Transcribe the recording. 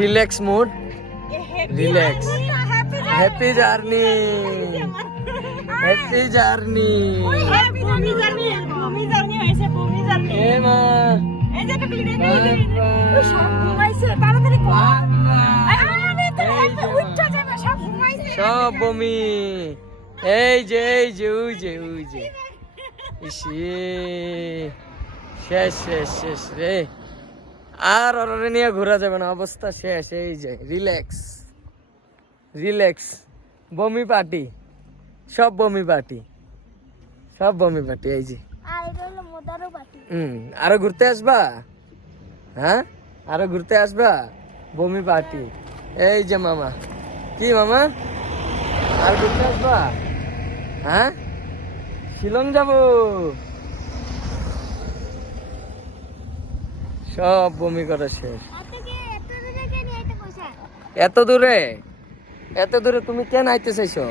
Relax mood, relax, happy journey, happy journey. এ মা সব বমি, এই যে এই যে ওই যে ওই যে, শেষ শেষ শেষ রে, আর ওরে নিয়ে ঘোরা যাবে না, অবস্থা শেষ। এই যে রিল্যাক্স, রিল্যাক্স, বমি পার্টি, সব বমি পার্টি, সব বমি পার্টি। এই যে আরো ঘুরতে আসবা? হ্যাঁ আরো ঘুরতে আসবা? বমি পার্টি। এই যে মামা, কি মামা আর ঘুরতে আসবা? হ্যাঁ শিলং যাবো। সব বমি করা শেষ। এত দূরে, এত দূরে তুমি কেন আইতে চাইছো?